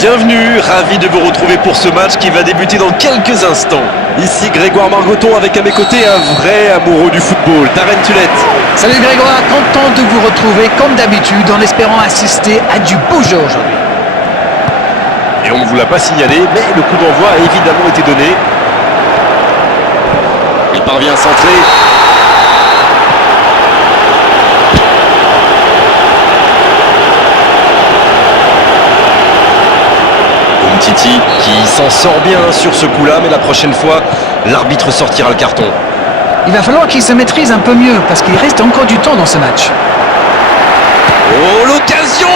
Bienvenue, ravi de vous retrouver pour ce match qui va débuter dans quelques instants. Ici Grégoire Margoton avec à mes côtés un vrai amoureux du football, Darren Tulette. Salut Grégoire, content de vous retrouver comme d'habitude en espérant assister à du beau jeu aujourd'hui. Et on ne vous l'a pas signalé, mais le coup d'envoi a évidemment été donné. Il parvient à centrer. Titi qui s'en sort bien sur ce coup-là, mais la prochaine fois, l'arbitre sortira le carton. Il va falloir qu'il se maîtrise un peu mieux parce qu'il reste encore du temps dans ce match. Oh, l'occasion!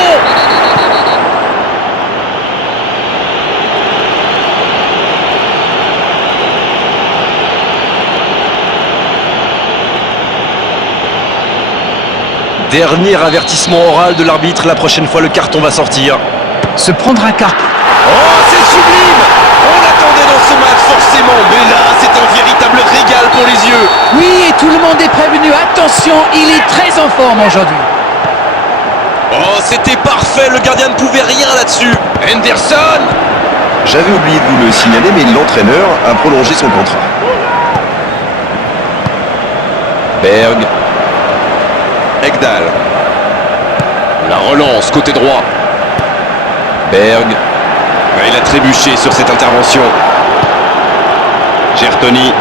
Dernier avertissement oral de l'arbitre, la prochaine fois le carton va sortir. Se prendre un carton. Oh, c'est sublime! On l'attendait dans ce match forcément, mais là, c'est un véritable régal pour les yeux. Oui, et tout le monde est prévenu. Attention, il est très en forme aujourd'hui. Oh, c'était parfait, le gardien ne pouvait rien là-dessus. Henderson! J'avais oublié de vous le signaler, mais l'entraîneur a prolongé son contrat. Berg. Ekdal. La relance, côté droit. Berg. Il a trébuché sur cette intervention. Gertoni.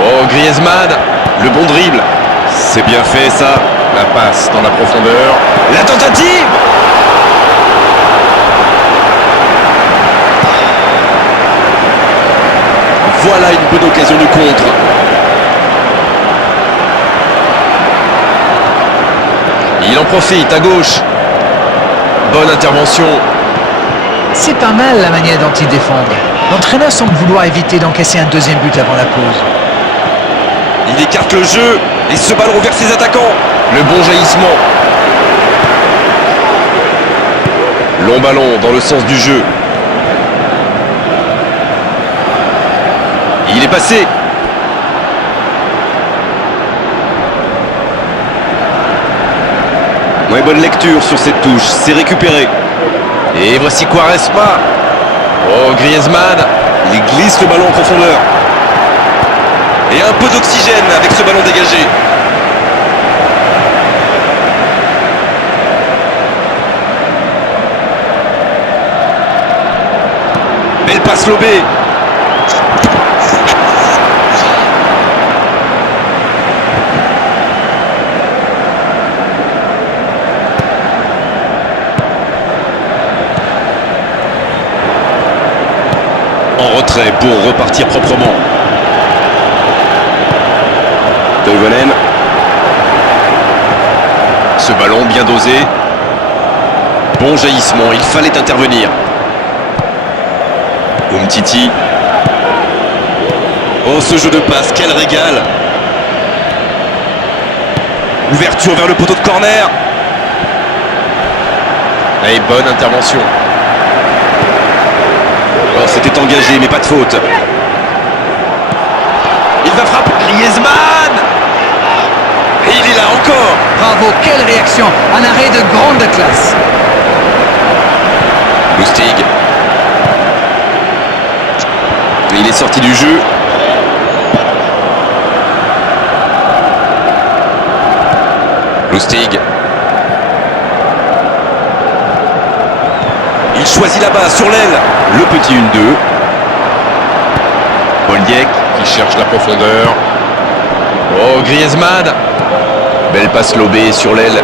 Oh, Griezmann. Le bon dribble. C'est bien fait ça. La passe dans la profondeur. La tentative. Voilà une bonne occasion de contre. Il en profite à gauche. Bonne intervention. C'est pas mal la manière dont il défend. L'entraîneur semble vouloir éviter d'encaisser un deuxième but avant la pause. Il écarte le jeu et ce ballon vers ses attaquants. Le bon jaillissement. Long ballon dans le sens du jeu. Il est passé. Ouais, bonne lecture sur cette touche. C'est récupéré. Et voici Quaresma. Oh, Griezmann. Il glisse le ballon en profondeur. Et un peu d'oxygène avec ce ballon dégagé. Belle passe lobée. En retrait pour repartir proprement. Toivonen. Ce ballon bien dosé. Bon jaillissement, il fallait intervenir. Umtiti. Oh, ce jeu de passe, quel régal. Ouverture vers le poteau de corner. Et bonne intervention. Oh, c'était engagé, mais pas de faute. Il va frapper Griezmann. Et il est là encore. Bravo, quelle réaction. Un arrêt de grande classe. Lustig. Il est sorti du jeu. Lustig. Il choisit là-bas, sur l'aile. Le petit 1-2. Boldiek qui cherche la profondeur. Oh, Griezmann. Belle passe lobée sur l'aile.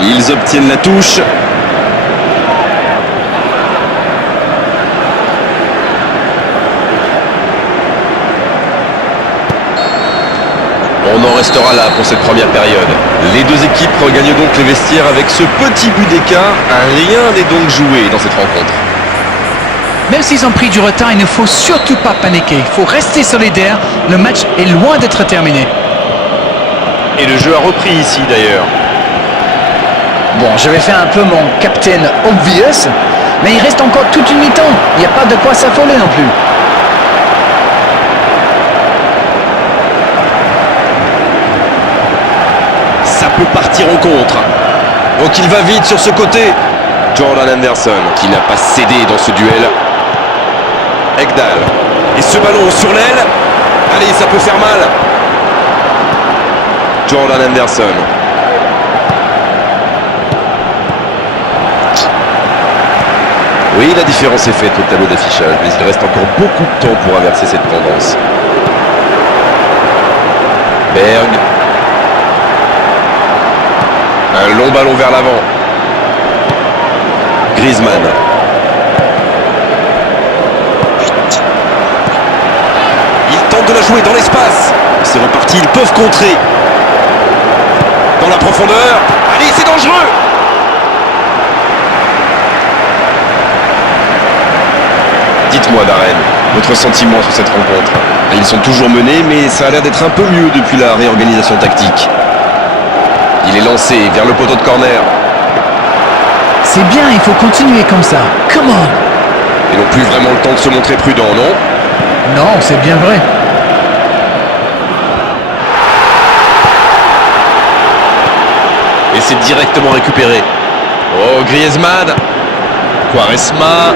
Ils obtiennent la touche. On en restera là pour cette première période. Les deux équipes regagnent donc les vestiaires avec ce petit but d'écart. Rien n'est donc joué dans cette rencontre. Même s'ils ont pris du retard, il ne faut surtout pas paniquer. Il faut rester solidaire. Le match est loin d'être terminé. Et le jeu a repris ici d'ailleurs. Bon, je vais faire un peu mon captain obvious, mais il reste encore toute une mi-temps. Il n'y a pas de quoi s'affoler non plus. Ça peut partir en contre. Oh, qu'il va vite sur ce côté. Jordan Henderson qui n'a pas cédé dans ce duel. Ekdal. Et ce ballon sur l'aile. Allez, ça peut faire mal. Jordan Henderson. Oui, la différence est faite au tableau d'affichage, mais il reste encore beaucoup de temps pour inverser cette tendance. Berg. Un long ballon vers l'avant. Griezmann. Il tente de la jouer dans l'espace. C'est reparti, ils peuvent contrer. Dans la profondeur. Allez, c'est dangereux. Dites-moi, Darren, votre sentiment sur cette rencontre. Ils sont toujours menés, mais ça a l'air d'être un peu mieux depuis la réorganisation tactique. Il est lancé vers le poteau de corner. C'est bien, il faut continuer comme ça. Come on. Ils n'ont plus vraiment le temps de se montrer prudents, non? Non, c'est bien vrai. Et c'est directement récupéré. Oh, Griezmann. Quaresma.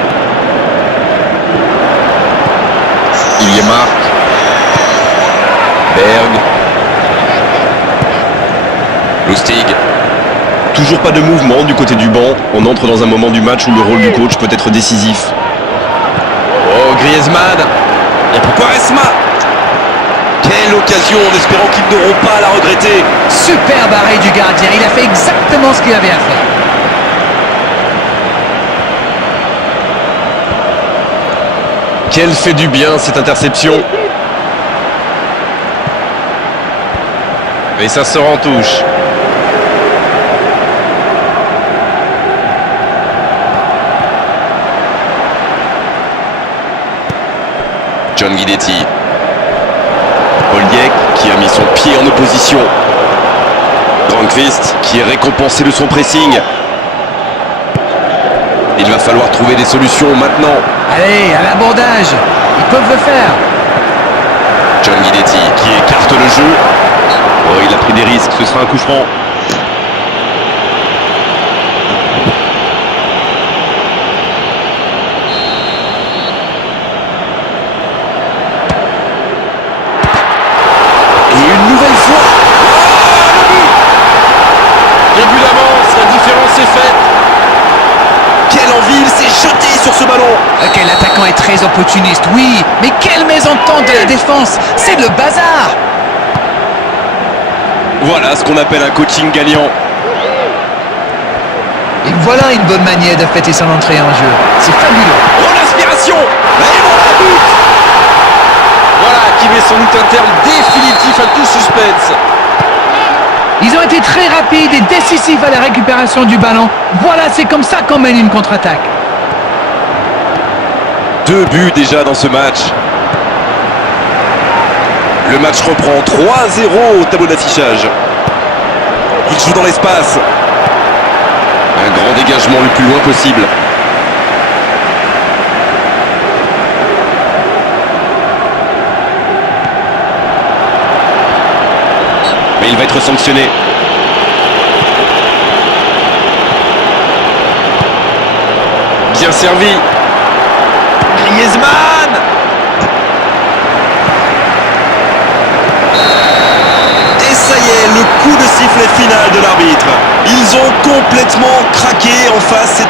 Il y marque. Berg. Lustig. Toujours pas de mouvement du côté du banc. On entre dans un moment du match où le rôle du coach peut être décisif. Oh, Griezmann. Et pour Quaresma. Quelle occasion, en espérant qu'ils n'auront pas à la regretter. Superbe arrêt du gardien. Il a fait exactement ce qu'il avait à faire. Quelle fait du bien cette interception. Et ça sort en touche. John Guidetti. Oldiek qui a mis son pied en opposition. Granqvist qui est récompensé de son pressing. Il va falloir trouver des solutions maintenant. Allez, à l'abordage. Ils peuvent le faire. John Guidetti qui écarte le jeu. Oh, il a pris des risques, ce sera un coup franc. Et une nouvelle fois. Oh, le but! Début d'avance, la différence est faite. Quelle envie, il s'est jeté sur ce ballon. Ok, l'attaquant est très opportuniste, oui. Mais quelle mésentente de la défense. C'est le bazar. Voilà ce qu'on appelle un coaching gagnant. Et voilà une bonne manière de fêter son entrée en jeu. C'est fabuleux. Oh, l'inspiration! Et voilà le but! Voilà qui met sans doute un terme définitif à tout suspense. Ils ont été très rapides et décisifs à la récupération du ballon. Voilà, c'est comme ça qu'on mène une contre-attaque. 2 buts déjà dans ce match. Le match reprend 3-0 au tableau d'affichage. Il joue dans l'espace. Un grand dégagement le plus loin possible. Mais il va être sanctionné. Bien servi. Griezmann. Et ça y est, le coup de sifflet final de l'arbitre. Ils ont complètement craqué en face.